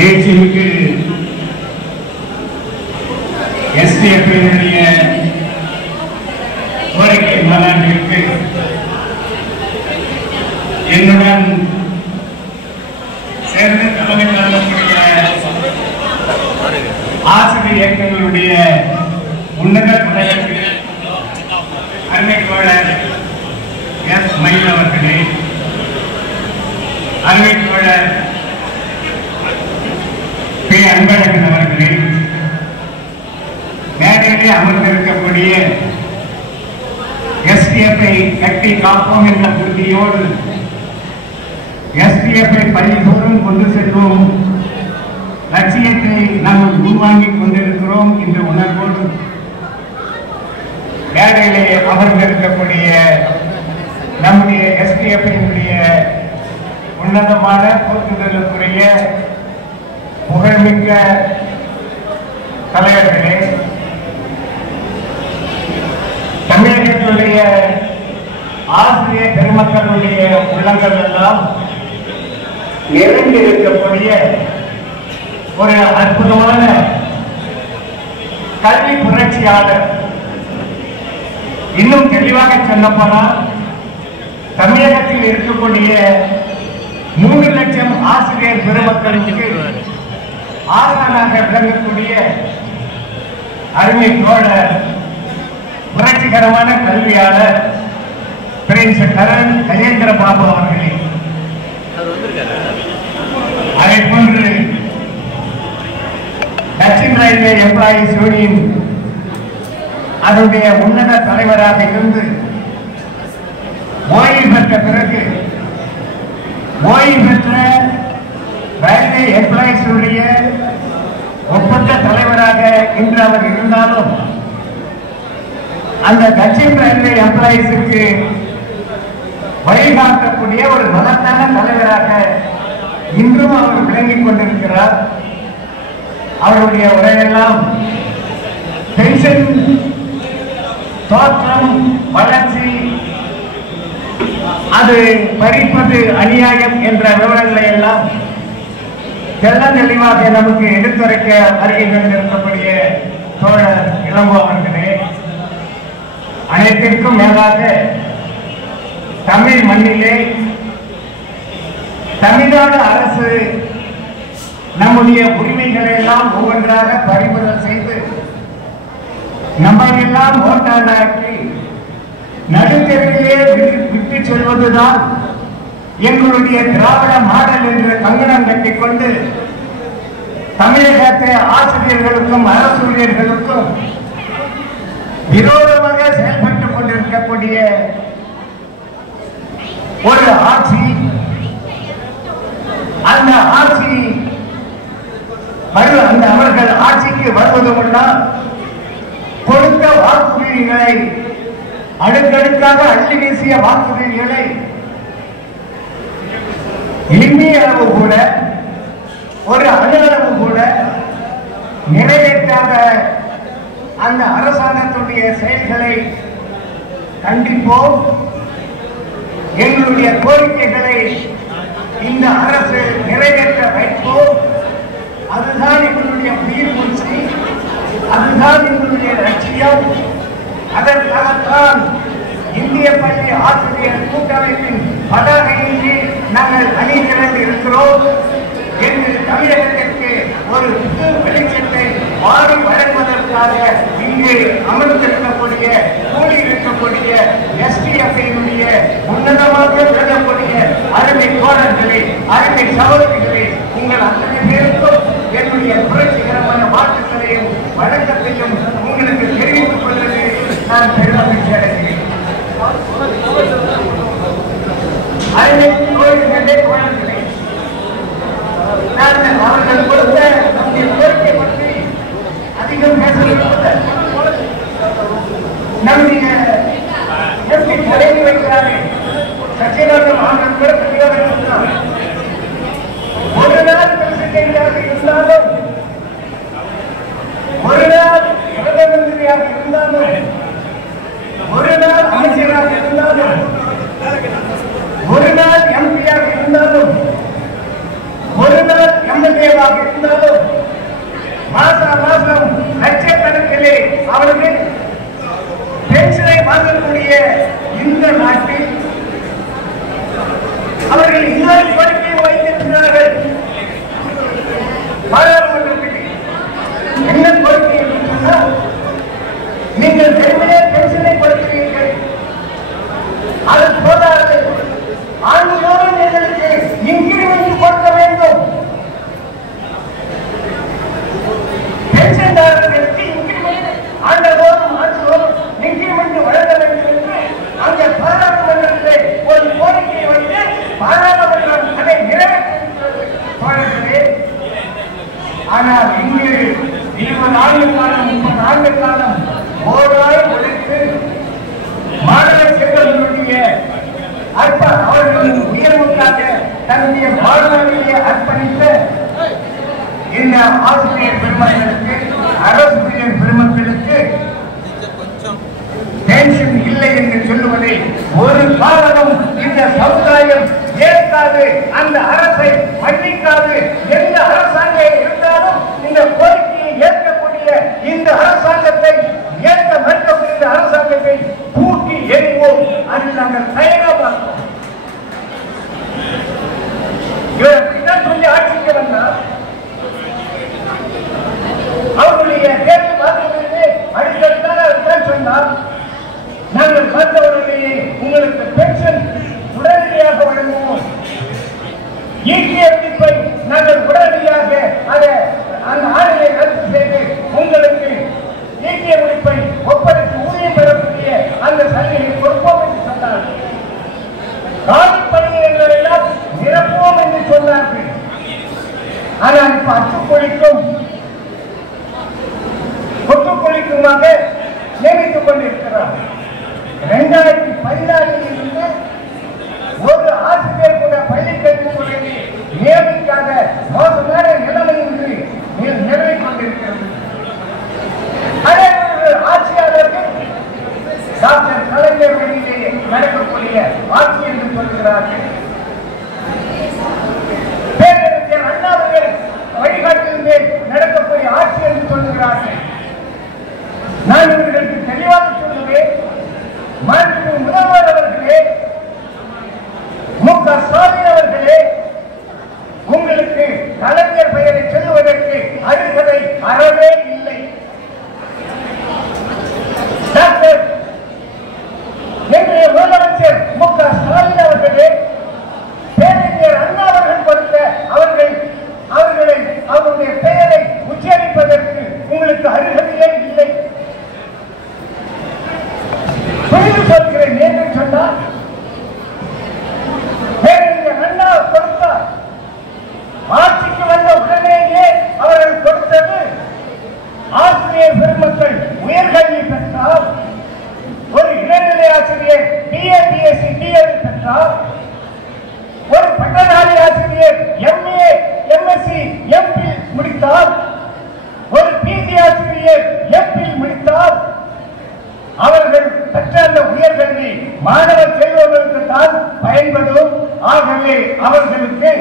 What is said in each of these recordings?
எழுச்சிமிக்கு எஸ்டிஎஃப்னுடைய கோரிக்கை மாநாட்டிற்கு என்னுடன் சேர்ந்து தலைமை தாங்கக்கூடிய ஆசிரியர் இயக்கங்களுடைய உன்னத தலைவர்கள் அருமைத்தோழர் எஸ் மயில் அவர்களே, அருமைத்தோழர் பி அன்பழகன் அவர்களே, மேடையிலே அமர்ந்திருக்கக்கூடிய எஸ்டிஎஃப்ஐ கட்டி காப்போம் என்ற உறுதியோடு எஸ்டிஎஃப்ஐ பள்ளிதோறும் கொண்டு செல்வோம் லட்சியத்தை நாங்கள் உருவாங்கிக் கொண்டிருக்கிறோம் என்ற உணர்வோடு மேடையிலே அமர்ந்திருக்கக்கூடிய நம்முடைய எஸ்டிஎஃப்ஐ உன்னதமான போற்றுதலுக்குரிய புகழ்மிக்க தலைவர்களே, தமிழகத்துடைய ஆசிரியர் பெருமக்களுடைய உள்ளங்கள் எல்லாம் நிறைந்திருக்கக்கூடிய ஒரு அற்புதமான கல்வி புரட்சியாளர். இன்னும் தெளிவாக சொல்லப்போனால் தமிழகத்தில் இருக்கக்கூடிய 3 லட்சம் ஆசிரியர் பெருமக்களுக்கு ஆசானாக விளங்கக்கூடிய அருமை தோழர் புரட்சிகரமான கல்வியாளர் பிரின்ஸ் கரண் கஜேந்திர பாபு அவர்களே, அதை போன்று தட்சிண ரயில்வே எம்ப்ளாயிஸ் யூனியன் அதனுடைய உன்னத தலைவராக இருந்து ஓய்வு பெற்ற பிறகு ஓய்வு பெற்ற ரயில்வே எம்ப்ளாயிஸ் ஒப்பந்த தலைவராக இன்று அவர் இருந்தாலும் அந்த தட்சிண ரயில்வே எம்ப்ளாயிஸுக்கு வழிகாட்டக்கூடிய ஒரு மகத்தான தலைவராக இன்றும் அவர் விளங்கிக் கொண்டிருக்கிறார். அவருடைய உரையெல்லாம் பென்ஷன் தோற்றம் வளர்ச்சி அது பறிப்பது அநியாயம் என்ற விவரங்களை எல்லாம் தெல்ல தெளிவாக நமக்கு எடுத்துரைக்க வருகைகள் இருக்கக்கூடிய தோழர் இளங்கோ அவர்களே, அனைத்திற்கும் மேலாக தமிழ் மண்ணிலே தமிழ்நாடு அரசு நம்முடைய உரிமைகளை எல்லாம் ஒவ்வொன்றாக பறிமுதல் செய்து நம்மையெல்லாம் ஓட்டாளாக்கி நடுத்தெருவிலே விட்டு செல்வதுதான் எங்களுடைய திராவிட மாடல் என்று கங்கணம் கட்டிக்கொண்டு தமிழகத்தை ஆசிரியர்களுக்கும் அரசு ஊழியர்களுக்கும் விரோதமாக செயல்பட்டுக் கொண்டிருக்கக்கூடிய ஒரு ஆட்சி, அந்த ஆட்சி அந்த அவர்கள் ஆட்சிக்கு வருவது முன்னால் கொடுத்த வாக்குறுதிகளை அடுக்கடுக்காக அள்ளி வீசிய வாக்குறுதிகளை இம்மி அளவு கூட ஒரு அணுளவு கூட நிறைவேற்றாத அந்த அரசாங்கத்துடைய செயல்களை கண்டிப்போம். எங்களுடைய கோரிக்கைகளை இந்த அரசு நிறைவேற்ற வைப்போம். அதுதான் எங்களுடைய உயிர் மூச்சு, அதுதான் எங்களுடைய லட்சியம். அதற்காகத்தான் இந்திய பள்ளி ஆசிரியர் கூட்டமைப்பின் பதாகையின்றி நாங்கள் அணிதிரண்டு இருக்கிறோம் என்று தமிழகத்திற்கு ஒரு புது வெளிச்சத்தை மாறி வழங்குவதற்காக இங்கு அமர்ந்திருக்கக்கூடிய கூடியிருக்கக்கூடிய எஸ்டிஎஃப்ஐ உன்னதமாக விளங்கக்கூடிய அருமை தோழர்களே, அருமை சகோதரிகளே, உங்கள் அத்தனை பேருக்கும் என்னுடைய புரட்சிகரமான வாழ்த்துக்களையும் வழக்கத்தையும் உங்களுக்கு தெரிவித்துக் கொள்வது நான் பெருமகிழ்ச்சி அடைகிறேன். அருமை தோழர்களே, தோழர்களே, நான் அவர்கள் கொடுத்த நம்முடைய கோரிக்கை பற்றி அதிகம் பேசவில்லை. நம்முடைய எப்படி தலைமை வைக்கிறார்கள் சச்சிதானந்தம் அவர்கள் கூட தெளிவாக இருக்கிறார். ஒரு நாள் பிரசிடென்டாக இருந்தாலும், ஒரு நாள் பிரதம மந்திரியாக இருந்தாலும், ஒரு நாள் அமைச்சராக இருந்தாலும், ஒரு நாள் எம்பியாக இருந்தாலும், ஒரு நாள் எம்எல்ஏவாக ஆனால் இங்கு 20 ஆண்டு காலம் 30 ஆண்டு காலம் ஓராய் உழைத்து மாணவ செல்வர்களுடைய அவர்களின் உயர்வுக்காக தன்னுடைய வாழ்நாளிலே அர்ப்பணித்த இந்த ஆசிரியர் பெருமக்களுக்கு அரசியல் பெருமக்களுக்கு பென்ஷன் இல்லை என்று சொல்லுவதை ஒரு காரணம் இந்த சமுதாயம் ஏற்காது, அந்த அரசை மன்னிக்காது. எந்த அரசாங்கம் இருந்தாலும் இந்த கோரிக்கையை ஏற்கக்கூடிய இந்த அரசாங்கத்தை ஏற்க மறுக்கக்கூடிய அரசாங்கத்தை தூக்கி எறிவோம். அதில் நாங்கள் தயாராக இவர் அப்படிதான் சொல்லி ஆட்சிக்கு வந்தார். அவருடைய தேர்தல் வாக்குறுதியிலே அடுத்தடுத்தான் சொன்னார், நாங்கள் வந்தவர்களையே உங்களுக்கு பென்ஷன் உடனடியாக வழங்குவோம். ஈட்டிய பிடிப்பை நாங்கள் உடனடியாக அந்த ஆணையை ரத்து செய்து உங்களுக்கு ஈட்டிய பிடிப்பை ஒப்படைத்து ஊதியம் பெறக்கூடிய அந்த சலுகையை கொடுப்போம் என்று சொன்னார்கள். காலி பணியிடங்களெல்லாம் நிரப்புவோம் என்று சொன்னார்கள். ஆனால் இப்ப அச்சுப்பொழிக்கும் கொட்டுப்பொழிக்குமாக நியமித்துக் கொண்டிருக்கிறார். 2016 இருந்து ஒரு ஆசிரியர் கூட பள்ளி கல்வித்துறையை நியமிக்காத மோசமான நிலைமை இன்று நிலவிக் கொண்டிருக்கிறது. அதே ஆட்சியாளர்கள் டாக்டர் கலைஞர் வழியிலே நடக்கக்கூடிய ஆட்சி என்று சொல்கிறார்கள். பேரறிஞர் அண்ணாவர்கள் வழிகாட்டிலிருந்து நடக்கக்கூடிய ஆட்சி என்று சொல்கிறார்கள். நான் இவர்களுக்கு தெளிவாக சொல்லுவேன், மாண்புமிகு முதல்வர் அவர்களே, மு.க. ஸ்டாலின் அவர்களே, உங்களுக்கு கலைஞர் பெயரை சொல்லுவதற்கு அருகதை அறவே இல்லை. டாக்டர் இன்றைய முதலமைச்சர் மு.க. ஸ்டாலின் அவர்களே, பேரறிஞர் அண்ணா அவர்கள் கொடுத்த அவருடைய பெயரை உச்சரிப்பதற்கு உங்களுக்கு அருகதையே இல்லை. புரிந்து சொல்கிறேன் என்று சொன்னால், பேரறிஞர் அண்ணா கொடுத்தார். ஆட்சிக்கு வந்த உடனேயே அவர்கள் கொடுத்தது ஆசிரியர் பெருமக்கள் உயர்கல்வி பெற்றார். ஒரு இடைநிலை ஆசிரியர் BA BSc DEd பெற்றார். ஒரு பட்டதாரி ஆசிரியர் MA MSc MPhil முடித்தார். ஒரு PG ஆசிரியர் MPhil முடித்தார். அவர்கள் பெற்ற அந்த உயர்கல்வி மாணவ செல்வங்களுக்கு தான் பயன்படும். ஆகவே அவர்களுக்கு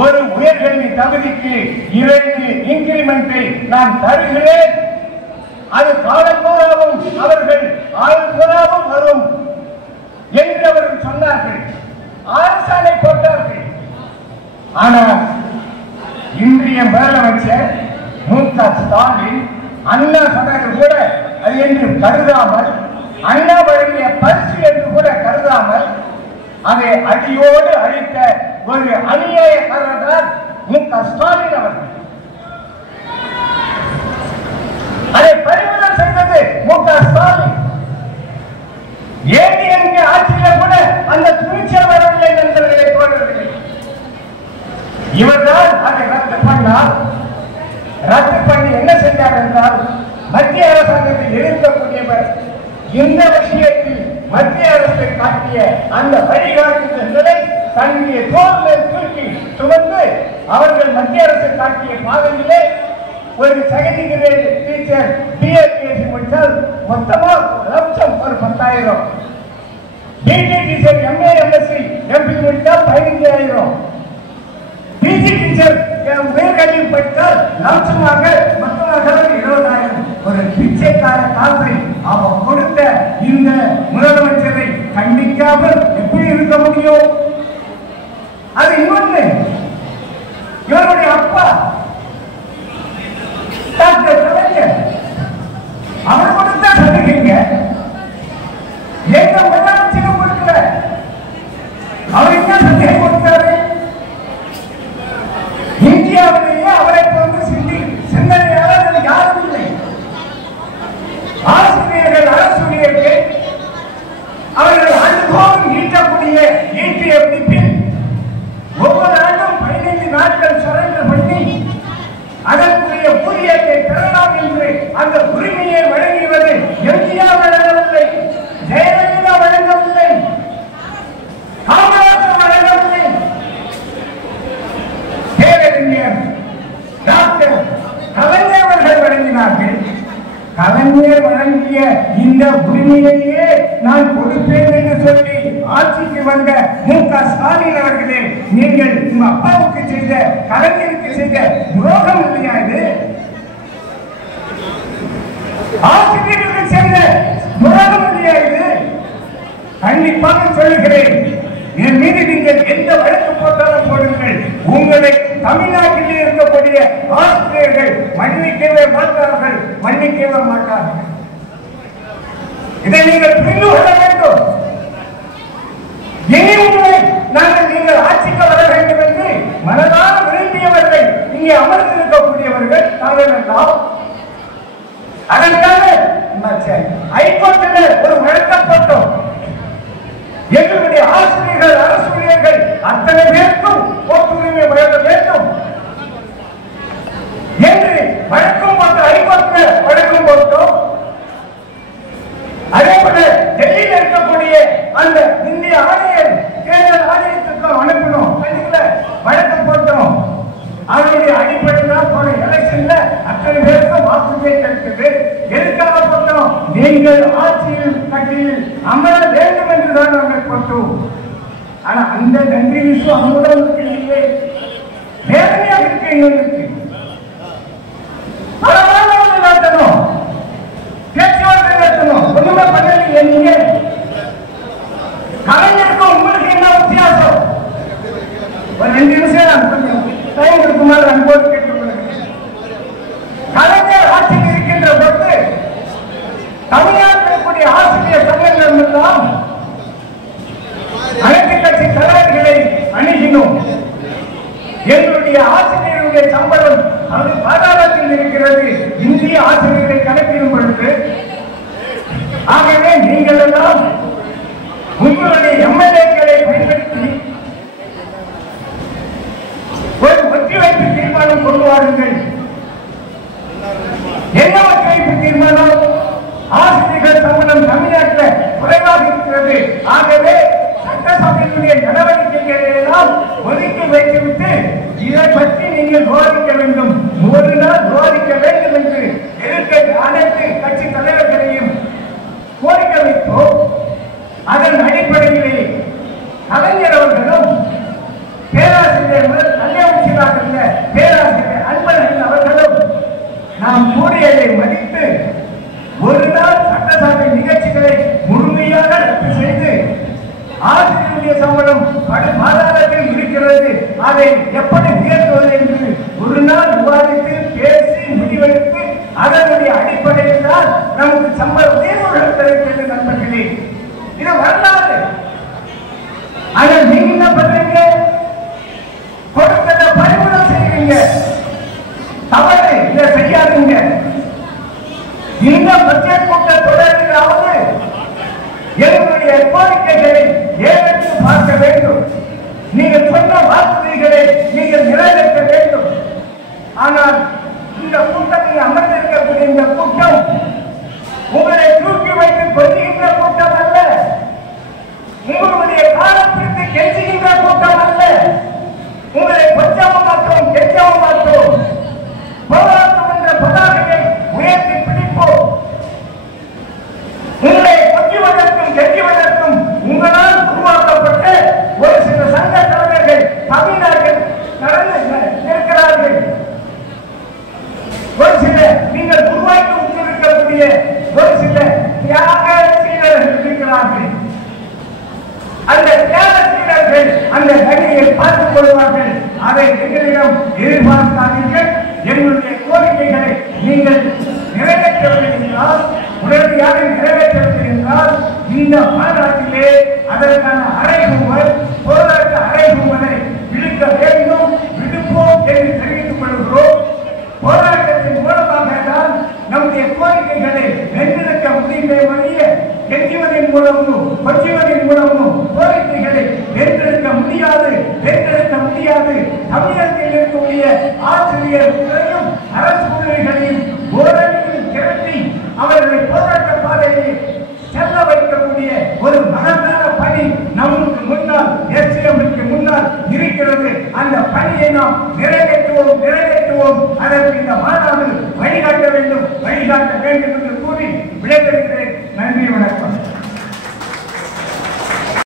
ஒரு உயர்கல்வி தகுதிக்கு 2 இன்கிரிமெண்டை நான் தருகிறேன். அது காலப்பூராவும் அவர்கள் ஆயுள்பூராவும் வரும் என்று அவர்கள் சொன்னார்கள். அரசாணை போட்டார்கள். ஆனால் இன்றைய முதலமைச்சர் மு.க. ஸ்டாலின் அண்ணா சொன்னது கூட அது என்று கருதாமல், அண்ணா வழங்கிய பரிசு என்று கூட கருதாமல் அதை அடியோடு அழித்த ஒரு அநியாயக்காரர் தான் மு.க. ஸ்டாலின் அவர்கள். அதை பறிமுதல் செய்தது மு.க. ஸ்டாலின். ADMK ஆட்சியில கூட அந்த துணிச்சல் வரவில்லை நண்பர்களை தோன்றவில்லை. இவர்தான் அதை ரத்து பண்ணார். ரத்து பண்ணி என்ன செய்தார் என்றால், மத்திய அரசாங்கத்தில் இருக்கக்கூடியவர் இந்த விஷயத்தில் மத்திய அரசை காட்டிய அந்த வழிகாட்டுதல்களை தன்னுடைய தோளில் தூக்கி சுமந்து அவர்கள் மத்திய அரசு காட்டிய பாதையிலே ஒரு second grade teacher BA BSc முடித்தால் மொத்தமா லட்சம் ஒரு 10,000, BT teacher MA MSc MPhil முடித்தால் 15,000, PG teacher உயர்கல்வி படித்தால் லட்சமாக மொத்தமாக 20,000. ஒரு பிச்சைக்கார காசை அவன் கொடுத்த இந்த முதலமைச்சரை கண்டிக்காமல் எப்படி இருக்க முடியும்? அது இன்னொன்று, இவருடைய அப்பா டாக்டர் கலைஞர் அவர் கொடுத்த சலுகைங்க எங்க முதலமைச்சரும் கொடுக்கல. அவர் என்ன சலுகை கொடுத்தாரு? இந்தியாவிலேயே அவரை போன்று சிந்தனையாளர்கள் யாரும் இல்லை. ஆசிரியர்கள் அரசுரியர்கள் அவர்கள் ஆண்டுதோறும் ஈட்டக்கூடிய ஈட்டிய பிடிப்பில் ஒவ்வொரு ஆண்டும் பேரறிஞர் டாக்டர் கலைஞர் அவர்கள் வழங்கினார்கள். கலைஞர் வழங்கிய இந்த உரிமையையே நான் கொடுப்பேன் என்று சொல்லி ஆட்சிக்கு வந்த மு.க. ஸ்டாலின் அவர்களே, நீங்கள் உங்க அப்பாவுக்கு செய்த, கலைஞருக்கு செய்த துரோகம் இல்லையா இது? ஆசிரியர்களுக்கு செய்த துரோகம் இல்லையா இது? கண்டிப்பாக சொல்லுகிறேன், என் மீது நீங்கள் எந்த வழக்கு போட்டாலும் போடுங்கள், உங்களை தமிழ்நாட்டில் இருக்கக்கூடிய ஆசிரியர்கள் மன்னிக்கவே மாட்டார்கள், மன்னிக்கவே மாட்டார்கள். இதை நீங்கள் புரிந்து கொள்ள வேண்டும். எங்கே நாங்கள் நீங்கள் ஆட்சிக்கு வர வேண்டும் என்று மனதான விரும்பியவர்கள், இங்கே அமர்ந்திருக்கக்கூடியவர்கள் நாங்கள் எல்லாம் அதற்காக ஹைகோர்ட்டில் ஒரு வழக்கம் போட்டோம். எங்களுடைய ஆசிரியர்கள், அரசு ஊழியர்கள் அத்தனை பேருக்கும் ஓட்டுரிமை வழங்க வேண்டும் என்று வழக்கம் போட்டு ஹைகோர்ட்டில் வழக்கம் போட்டோம். அதே போல டெல்லியில் இருக்கக்கூடிய அந்த இந்திய ஆணையர் தேர்தல் ஆணையத்துக்கும் அனுப்பணும் வழக்கம் போட்டோம். அவருடைய அடிப்படையில் தான் போன எலெக்ஷன்ல அத்தனை பேருக்கும் வாக்குரிமை கிடைத்தது. எதுக்காக போட்டோம்? நீங்கள் ஆட்சியில் கட்சியில் அமர வேண்டும் என்றுதான் நாங்கள் போட்டோம். ஆனா அந்த நன்றி விஷயம் அவங்களுக்கு இல்லை. வேதனையாக இருக்கு. எங்களுக்கு நடத்தணும், பேச்சுவார்த்தை நடத்தணும், ஒண்ணுமே பண்ணல. நீங்க கலைஞருக்கும் உங்களுக்கு என்ன வித்தியாசம்? ஒரு 2 நிமிஷம் கொஞ்சம் டைம் இருக்குமாறு அன்போடு கேட்டுக்கொள்கிறேன். கலைஞர் ஆட்சியில் இருக்கின்ற பொழுது தமிழ்நாட்டில் கூடிய ஆசிரியர் சங்கங்கள் எல்லாம் அனைத்து கட்சி தலைவர்களை அணுகினோம். எங்களுடைய ஆசிரியர்களுடைய சம்பளம் அது பாதாளத்தில் இருக்கிறது, இந்திய ஆசிரியர்களை கணக்கிடும் பொழுது. ஆகவே நீங்கள் எல்லாம் உங்களுடைய எம்எல்ஏக்களை பயன்படுத்தி ஒரு ஒத்திவைப்பு தீர்மானம் கொண்டு வாருங்கள். என்ன ஒத்திவைப்பு தீர்மானம்? ஆசிரியர்கள் சம்பளம் தமிழ்நாட்டில் குறைவாக இருக்கிறது. ஆகவே சட்டசபையினுடைய நடவடிக்கைகளை எல்லாம் ஒதுக்கி வைத்துவிட்டு இதை பற்றி நீங்கள் விவாதிக்க வேண்டும், ஒரு நாள் விவாதிக்க வேண்டும் என்று எதிர்க்க அனைத்து கட்சி தலைவர்களையும் கோரிக்கை வைத்தோம். அதன் அடிப்படையிலே கலைஞர் அவர்களும் பேராசிரியர் கல்யாணம் பேராசிரியர் அன்பழகன் அவர்களும் நாம் கூறியதை மதித்து ஒரு நாள் சட்டசபை நிகழ்ச்சிகளை முழுமையாக ரத்து செய்து ஆசிரியருடைய சம்பளம் பாதாளத்தில் இருக்கிறது, அதை எப்படி உயர்த்துவது என்று ஒரு நாள் விவாதித்து பேசி முடிவெடுத்து அதனுடைய அடிப்படையில் தான் நமக்கு சம்பள உயர்வுகள் கிடைக்கிறது. நண்பர்களே, இது வரலாறு. ஆனால் நீங்க என்ன பண்றீங்க? கொடுத்ததை பறிமுதல் செய்வீங்க. தவறு இதை செய்யாதீங்க. இந்த பட்ஜெட் கூட்ட தொடர்கிறாவது எங்களுடைய கோரிக்கைகளை ஏற்று பார்க்க வேண்டும். நீங்கள் சொன்ன வாக்குறுதிகளை நீங்கள் நிறைவேற்ற வேண்டும். ஆனால் இந்த கூட்டத்தில் அமர்ந்திருக்கக்கூடிய இந்த கூட்டம் உங்களை தூக்கி வைத்து கொஞ்சுகின்ற கூட்டம் அல்ல, உங்களுடைய காலத்திற்கு கெஞ்சுகின்ற கூட்டம் அல்ல. உங்களை கொஞ்சமும் மாற்றோம், கெஞ்சவும் மாற்றோம். போராட்டம் என்ற பதாகையை உயர்த்தி பிடிப்போம். உங்களை கொஞ்சுவதற்கும் கெஞ்சுவதற்கும் உங்களால் உருவாக்கப்பட்ட ஒரு சில சங்க தலைவர்கள் தமிழ்நாட்டில் நடந்து இருக்கிறார்கள். ஒரு சில நீங்கள் உருவாக்கி உற்றிருக்கக்கூடிய ஒரு சில தியாகசீலர்கள் இருக்கிறார்கள். அந்த தியாகசீலர்கள் அந்த கனியை பார்த்துக் கொள்வார்கள். அதை எங்களிடம் எதிர்பார்க்காதீர்கள். எங்களுடைய கோரிக்கைகளை நீங்கள் நிறைவேற்றவில்லை என்றால், உடனடியாக நிறைவேற்றவில்லை என்றால், இந்த மாநாட்டிலே அதற்கான அறைகூவல், போராட்ட அறைகூவலை விடுக்க வேண்டும், விடுப்போம் என்று தெரிவித்துக் கொள்கிறோம். போராட்டத்தின் மூலமாக தான் நம்முடைய கோரிக்கைகளை வென்றெடுக்க முடியுமே வழிய கெஞ்சுவதன் மூலமும் கொஞ்சுவதன் மூலமும் கோரிக்கைகளை வென்றெடுக்க முடியாது, வென்றெடுக்க முடியாது. தமிழகத்தில் இருக்கக்கூடிய ஆசிரியர்களையும் அரசு ஊழியர்களையும் ஓரணியில் திரட்டி அவர்களை போராட்ட பாதையை செல்ல வைக்கக்கூடிய ஒரு மகத்தான பணி நமக்கு முன்னால், எஸ்டிஎம்க்கு முன்னால் இருக்கிறது. அந்த பணியை நாம் நிறைவேற்றுவோம் நிறைவேற்றுவோம். அதற்கு இந்த மாநாடு வழிகாட்ட வேண்டும் என்று கூறி விடைபெறுகிறேன். நன்றி.